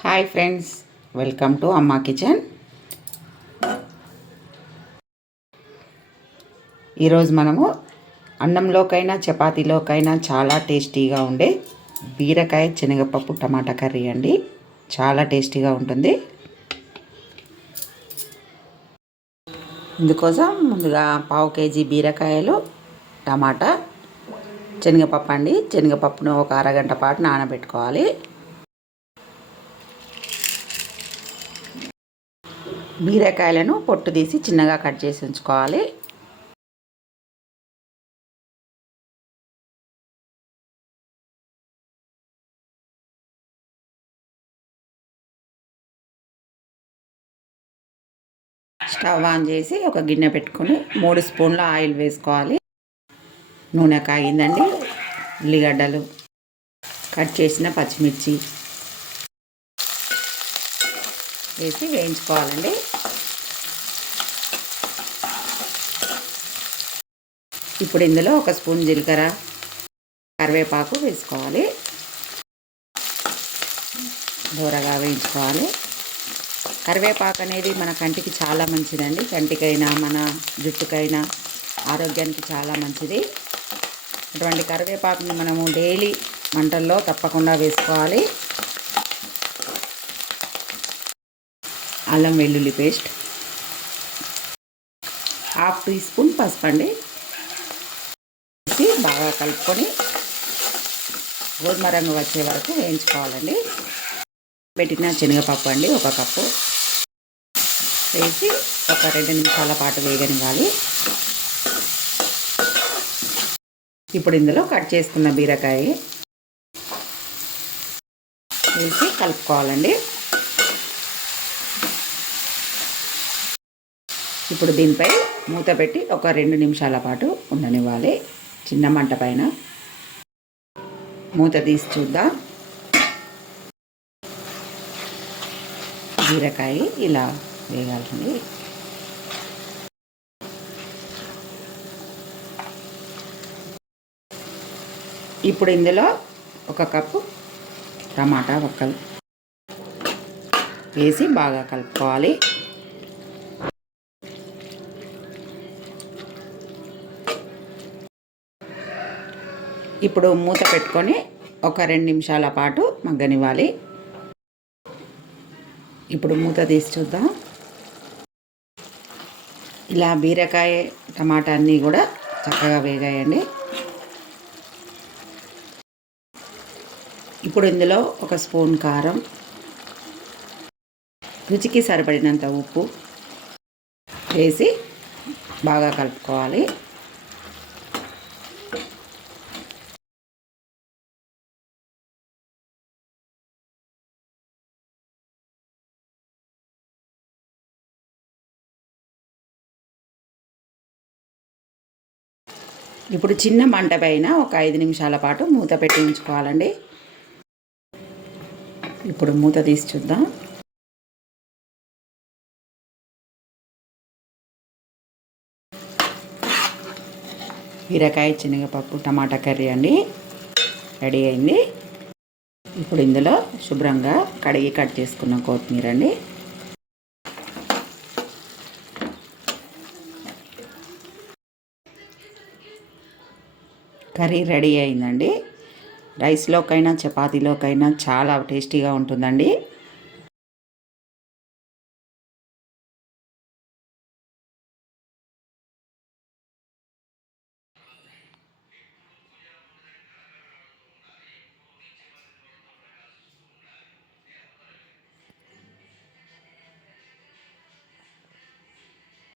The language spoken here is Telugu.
హాయ్ ఫ్రెండ్స్, వెల్కమ్ టు అమ్మా కిచెన్. ఈరోజు మనము అన్నంలోకైనా చపాతీలోకైనా చాలా టేస్టీగా ఉండే బీరకాయ శనగపప్పు టమాటా కర్రీ అండి. చాలా టేస్టీగా ఉంటుంది. ఇందుకోసం ముందుగా 1/2 కేజీ బీరకాయలు, టమాటా, శనగపప్పు అండి. శనగపప్పును ఒక అరగంట పాటు నానబెట్టుకోవాలి. బీరకాయలను పొట్టు తీసి చిన్నగా కట్ చేసి ఉంచుకోవాలి. స్టవ్ ఆన్ చేసి ఒక గిన్నె పెట్టుకొని 3 స్పూన్ల ఆయిల్ వేసుకోవాలి. నూనె కాగిందండి. ఉల్లిగడ్డలు, కట్ చేసిన పచ్చిమిర్చి వేసి వేయించుకోవాలండి. ఇప్పుడు ఇందులో 1 స్పూన్ జీలకర్ర, కరివేపాకు వేసుకోవాలి. దూరగా వేయించుకోవాలి. కరివేపాకు అనేది మన కంటికి చాలా మంచిదండి. కంటికైనా మన జుట్టుకైనా ఆరోగ్యానికి చాలా మంచిది. అటువంటి కరివేపాకుని మనము డైలీ వంటల్లో తప్పకుండా వేసుకోవాలి. అల్లం వెల్లుల్లి పేస్ట్, 1/2 టీ స్పూన్ పసుపు అండి. బాగా కలుపుకొని గోధుమ రంగు వచ్చే వరకు వేయించుకోవాలండి. పెట్టిన శనగపప్పు అండి 1 కప్పు వేసి ఒక 2 నిమిషాల పాటు వేగనివ్వాలి. ఇప్పుడు ఇందులో కట్ చేసుకున్న బీరకాయ వేసి కలుపుకోవాలండి. ఇప్పుడు దీనిపై మూత పెట్టి ఒక 2 నిమిషాల పాటు ఉండనివ్వాలి. చిన్న మంట పైన మూత తీసి చూద్దాం. బీరకాయ ఇలా వేగాలండి. ఇప్పుడు ఇందులో 1 కప్పు టమాటా ముక్కలు వేసి బాగా కలుపుకోవాలి. ఇప్పుడు మూత పెట్టుకొని ఒక 2 నిమిషాల పాటు మగ్గనివ్వాలి. ఇప్పుడు మూత తీసి చూద్దాం. ఇలా బీరకాయ టమాటా అన్నీ కూడా చక్కగా వేగాయండి. ఇప్పుడు ఇందులో 1 స్పూన్ కారం, రుచికి సరిపడినంత ఉప్పు వేసి బాగా కలుపుకోవాలి. ఇప్పుడు చిన్న మంట పైన ఒక 5 నిమిషాల పాటు మూత పెట్టి ఉంచుకోవాలండి. ఇప్పుడు మూత తీసి చూద్దాం. బీరకాయ శనగపప్పు టమాటా కర్రీ అండి రెడీ అయింది. ఇప్పుడు ఇందులో శుభ్రంగా కడిగి కట్ చేసుకున్న కొత్తిమీర అండి. కర్రీ రెడీ అయిందండి. రైస్లోకైనా చపాతీలోకైనా చాలా టేస్టీగా ఉంటుందండి.